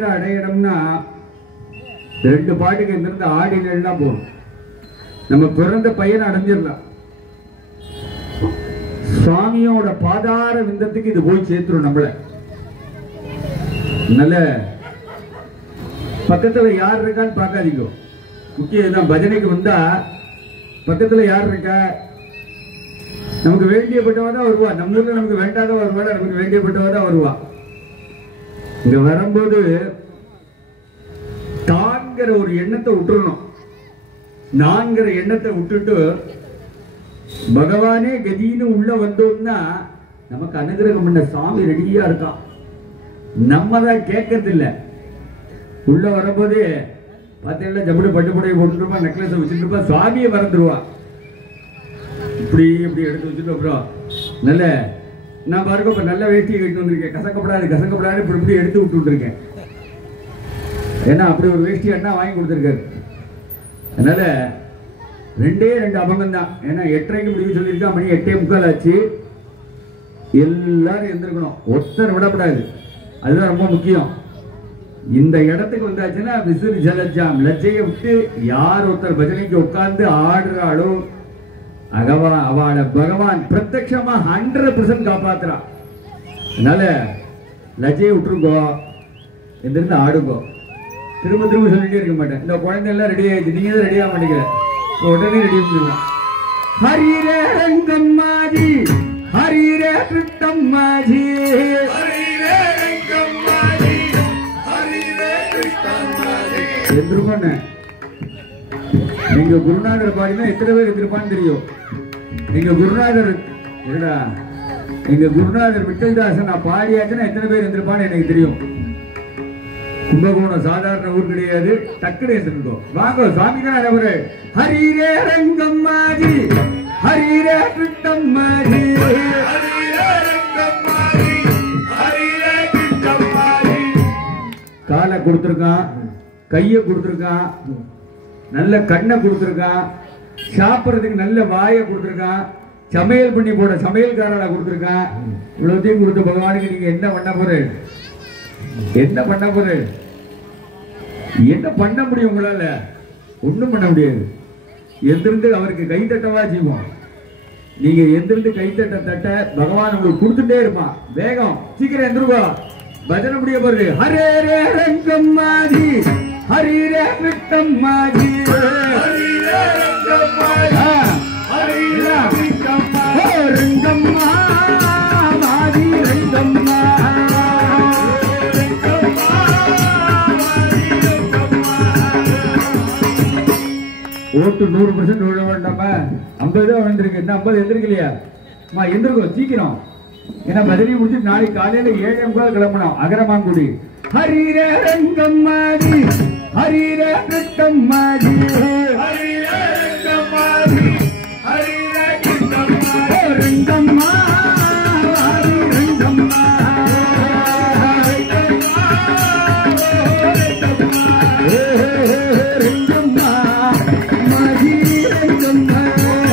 பேரை அடையணும்னா 2 பாட்டுக்கு இருந்து ஆடினா போகும். நம்ம பிறந்த பையனை அடைஞ்சிடலாம். சுவாமியோட பாதார விந்தத்துக்கு இது போய் சேர்த்துரும் நம்மள. நல்ல பக்கத்துல யார் இருக்கான்னு பார்க்காதீங்க. முக்கியம் இதுதான். பஜனைக்கு வந்தா பக்கத்துல யார் இருக்கா, நமக்கு வேண்டியப்பட்டவா தான் வருவா. நம்ம ஊர்ல நமக்கு வேண்டாத வருவா, நமக்கு வேண்டியப்பட்டவா தான் வருவா. இங்க வரும்போது தான்கிற ஒரு எண்ணத்தை விட்டுறணும். நான்கிற எண்ணத்தை விட்டுட்டு பகவானே கதின்னு உள்ள வந்தோம்னா நமக்கு அனுகிரகம் பண்ண சாமி ரெடியா இருக்கான். நம்ம தான் கேட்கறது இல்லை. உள்ள வரும்போதே பார்த்தீங்கன்னா ஜம்படி பட்டுப்படையை போட்டுருப்பா, நெக்லஸ் வச்சுட்டு இருப்பா, சுவாமியை மறந்துடுவா. இப்படி இப்படி எடுத்து வச்சுட்டு அப்புறம் நல்ல நான் பாருங்க இப்ப நல்ல வேஷ்டியை கட்டு வந்திருக்கேன். கசக்கப்படாது இப்படி இப்படி எடுத்து விட்டுருக்கேன். ஏன்னா அப்படி ஒரு வேஷ்டி அண்ணா வாங்கி கொடுத்துருக்காரு. அதனால 2 அபங்கம் தான். ஏன்னா 8:30 முடிவு சொல்லியிருக்கா, மணி 8:45 ஆச்சு. எல்லாரும் எந்திருக்கணும், ஒருத்தர் விடப்படாது. அதுதான் ரொம்ப முக்கியம். இந்த இடத்துக்கு வந்தாச்சுன்னா விசிறு ஜலஜாம் லஜ்ஜையை விட்டு யார் ஒருத்தர் பஜனைக்கு உட்கார்ந்து ஆடுறாளோ அவளை பகவான் பிரத்யட்சமா 100% காப்பாத்துறா. அதனால லஜ்ஜையை விட்டுருங்கோ, எந்திருந்து ஆடுங்கோ. திரும்ப திரும்ப சொல்லிட்டே இருக்க மாட்டேன். இந்த குழந்தை எல்லாம் ரெடி ஆயிடுச்சு, நீங்க தான் ரெடி ஆக மாட்டேங்கிற, உடனே ரெடி பண்ணிடலாம். ஹரிரே ரங்கம்மாஜி, ஹரிரே கிருஷ்ணம்மாஜி, ஹரிரே ரங்கம்மாஜி, ஹரிரே கிருஷ்ணம்மாஜி. எந்திருப்பானே நீங்க குருநாதர் பாடினா எத்தனை பேர் எந்திருப்பான்னு தெரியும். எங்க குருநாதர் என்னடா, எங்க குருநாதர் விட்டல்தாசன் நான் பாடியாச்சுன்னா எத்தனை பேர் எந்திருப்பான்னு எனக்கு தெரியும். கும்பகோணம் சாதாரண ஊர் கிடையாது. டக்குனு எந்திருந்தோம். வாங்க சுவாமி தான் அவரு. ஹரிரே ரங்கம்மாஜி, ஹரிரே கிருஷ்ணம்மாஜி, ஹரிரே ரங்கம்மாஜி, ஹரிரே கிருஷ்ணம்மாஜி. காலை கொடுத்துருக்கான், கையை கொடுத்துருக்கான், நல்ல கண்ணை கொடுத்துருக்கான், சாப்பிட்றதுக்கு நல்ல வாயை கொடுத்துருக்கான், சமையல் பண்ணி போட சமையல்காரனை கொடுத்துருக்கான். இவ்வளோத்தையும் கொடுத்த பகவானுக்கு நீங்க என்ன பண்ண போற? என்ன பண்ண போற? என்ன பண்ண முடியும் உங்களால? ஒண்ணும் பண்ண முடியாது. எந்திருந்து அவருக்கு கைத்தட்டவா செய்வோம். நீங்க எந்திருந்து கைத்தட்ட தட்ட பகவான் உங்களுக்கு கொடுத்துட்டே இருப்பான். வேகம், சீக்கிரம் எந்திருவா, பஜனை முடிய போறது. ஹரே ரே ரங்கம்மாஜி, ஹரிரே கிருஷ்ணம்மாஜி, ஹரிரே ரங்கம்மாஜி, ஹரிரே கிருஷ்ணம்மாஜி, ரங்கம்மா மாஜி ரங்கம்மா. ஓட்டு 100% விட வேண்டாமா? 50 தான் வந்திருக்கு. இந்த 50 எந்திரிக்கலையா? எந்திருக்கும் சீக்கிரம். ஏன்னா பதவி முடிச்சு நாளைக்கு காலையில 7:45 கிளம்பணும் அகரமாங்குடி. ஹரிரே ரங்கம்மாஜி, ஹரிரே கிருஷ்ணம்மாஜி, ஹரிரே ரங்கம்மாஜி, ஹரிரே கிருஷ்ணம்மாஜி, ரங்கம்மா ஹரி ரங்கம்மா, ரங்கம்மா மாஜி ரங்கம்மா.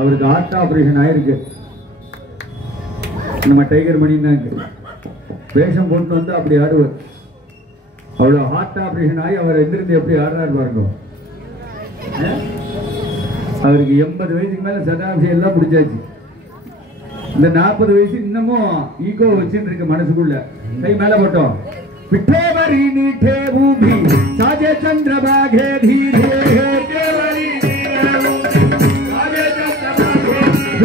அவருக்கு ஹார்ட் ஆபரேஷன் ஆயிருக்கு. நம்ம டைகர் மணி வேஷம் போட்டு வந்து அப்படி ஆடுவார். அவ்வளவு ஹார்ட் ஆபரேஷன் ஆகி அவர் எந்திருந்து எப்படி ஆடுறாரு பாருங்க. அவருக்கு 80 வயசுக்கு மேல சதாபிஷேகம் எல்லாம் பிடிச்சாச்சு. இந்த 40 வயசு இன்னமும் ஈகோ வச்சுட்டு இருக்க மனசுக்குள்ள. கை மேல போட்டோம். பிட்டேவரி நீட்டே பூமி சாஜே சந்திரபாகே தீரே, பிட்டேவரி நீட்டே பூமி சாஜே சந்திரபாகே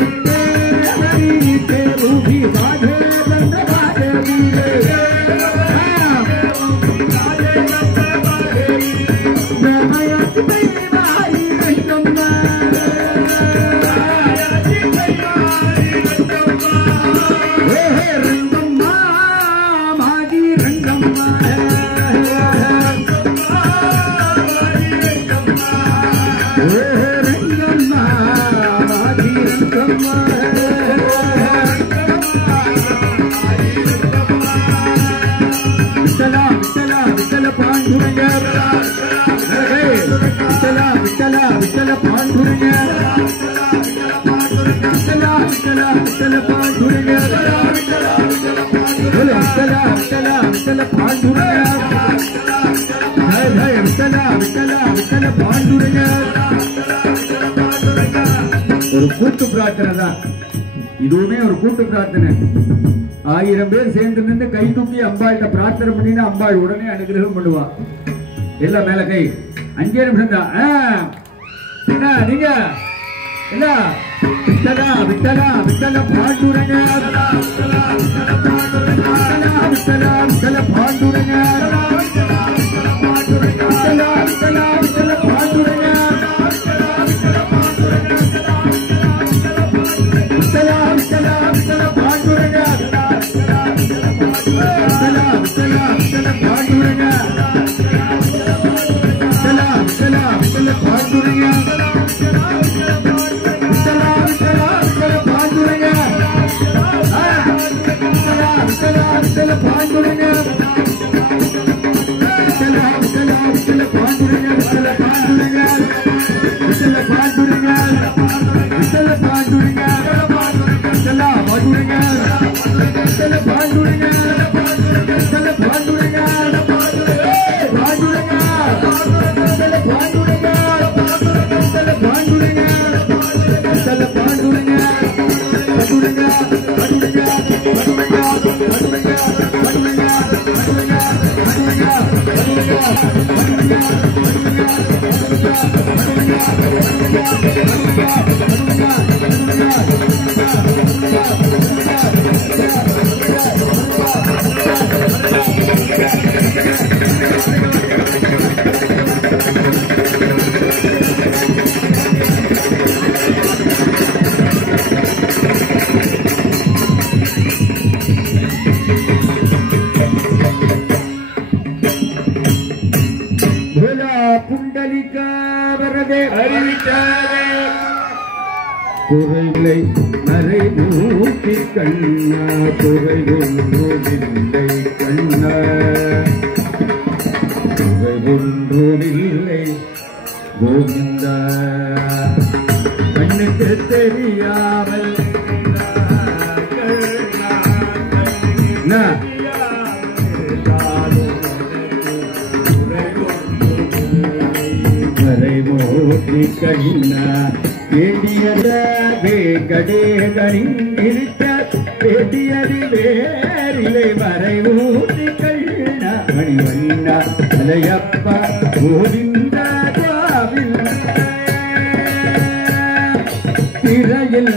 ஒரு கூட்டு பிரார்த்தனை தான் இதுவுமே ஒரு கூட்டு பிரார்த்தனை 1000 பேர் சேர்ந்து நின்று கை தூக்கி அம்பாள்கிட்ட பிரார்த்தனை பண்ணினா அம்பாள் உடனே அனுகிரகம் பண்ணுவா எல்லாம் மேல கை 5 நிமிஷம் தான் என்ன நீங்க என்ன விட்டலா விட்டலா விட்டல பாண்டுரங்க விட்டலா விட்டல பாண்டுரங்க விட்டலா விட்டலா விட்டல பாண்டுரங்க விட்டலா விட்டலா விட்டல பாண்டுரங்க விட்டலா விட்டலா விட்டல பாண்டுரங்க விட்டலா விட்டலா விட்டல பாண்டுரங்க குறைகளை மறைமூட்டி கண்ணா குறை ஒன்றுமில்லை கண்ணா குறை ஒன்றுமில்லை கோவிந்தா கண்ணுக்கு தெரியாமல் மறைமூட்டி கண்ணா வேண்டியதே கடேகனின் இருக்க வேண்டியது வேறிலை மறைவூட்டி கண்ணா மணிவண்ணா அலையப்பா கோவிந்த திரையில்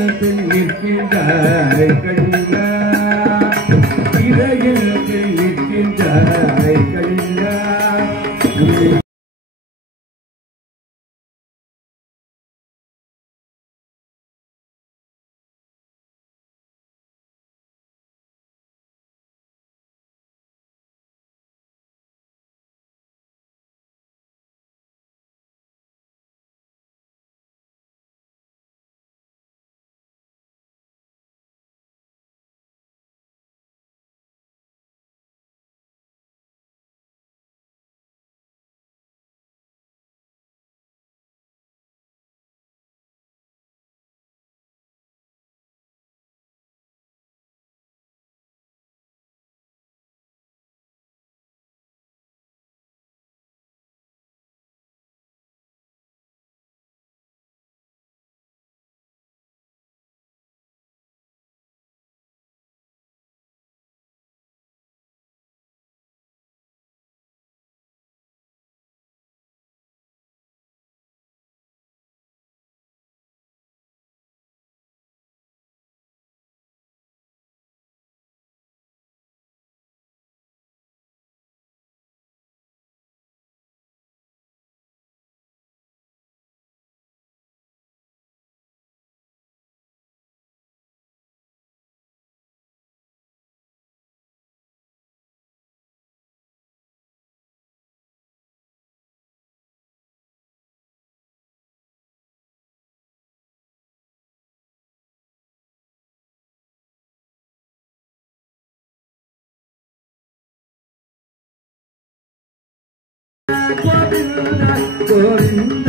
நிற்கின்றாய் கண்ணா திரையில் நிற்கின்றாய் கண்ணா गोविंद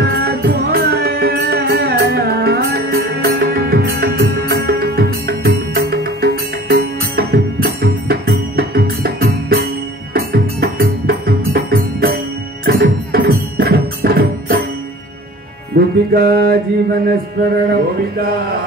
गोपिका जीवन स्मरण गोविंदा।